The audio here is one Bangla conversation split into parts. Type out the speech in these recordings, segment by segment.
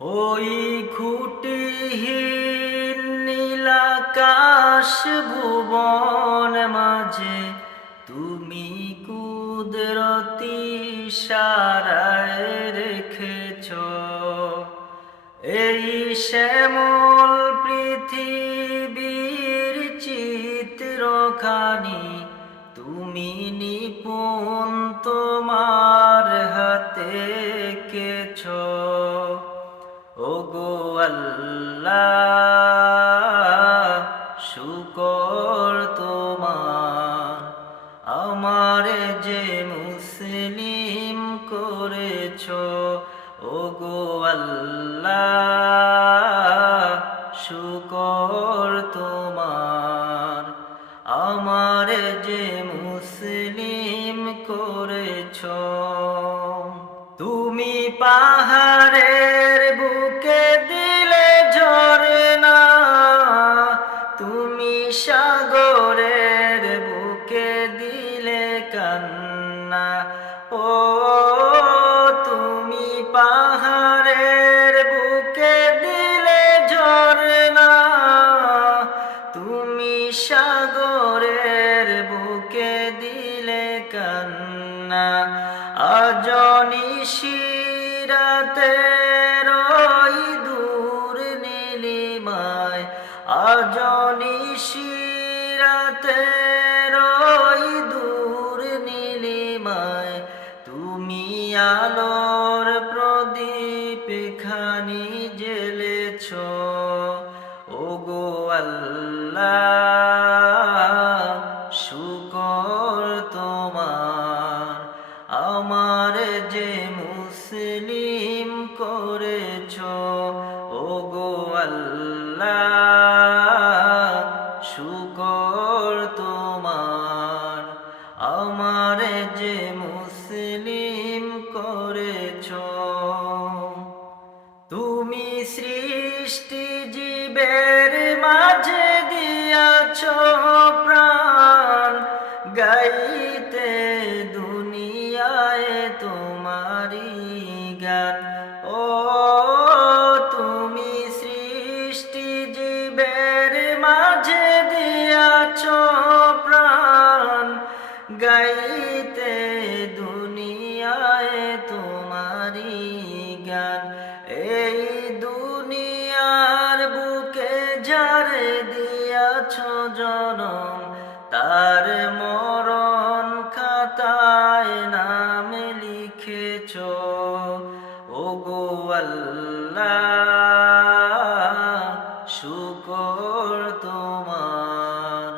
ওই খুঁটিহীন নীলাকাশ ভুবন মাঝে তুমি কুদরতি ইশারায় রেখেছ এই শ্যামল পৃথিবীর চিত্রখানি তুমি নিপুণ তোমার হাতে এঁকেছ। ওগো আল্লাহ শুকর তোমার, আমারে যে মুসলিম করেছ। ওগো আল্লাহ শুকর তোমার, আমারে যে মুসলিম করেছ। তুমি পাহাড়ের বুকে দিলে ঝরনা, তুমি সাগরের বুকে দিলে কান্না। ও তুমি পাহাড়ের বুকে দিলে ঝরনা, তুমি সাগরের বুকে দিলে কান্না। আজ নিশিরাতের ওই দূর নীলিমায়, আজ নিশিরাতের ওই দূর নীলিমায় তুমি আলোর প্রদীপ খানি জ্বেলেছ। ওগো আল্লাহ শুকর তোমার, আমার যে মুসলিম করেছ। ওগো আল্লাহ শুকর তোমার, আমার যে মুসলিম করেছ। তুমি সৃষ্টি জীবের মাঝে দিয়াছ প্রাণ, গাইতে দুনিয়ায় তোমারি গান। ও তুমি সৃষ্টি জীবের মাঝে দিয়াছ প্রাণ, গাইতে দুনিয়ায় তোমারি গান। এই দুনিয়ার বুকে যারে দিয়াছ জনম, তার মরণ খাতায় নাম লিখেছ। ওগো আল্লাহ শুকর তোমার,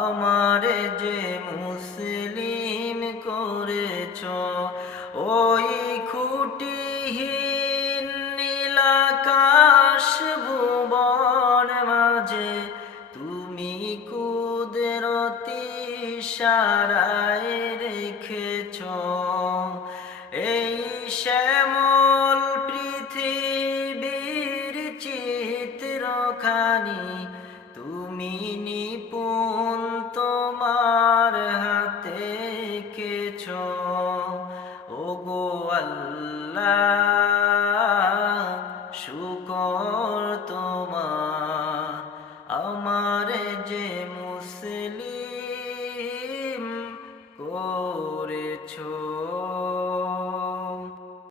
আমারে যে মুসলিম করেছ। ওই খুঁটিহীন নীলাকাশ ভুবন মাঝে তুমি কুদরতি ইশারায় রেখেছ এই শ্যামল পৃথিবীর চিত্রখানি তুমি নিপুণ তোমার হাতে এঁকেছ। ওগো আল্লাহ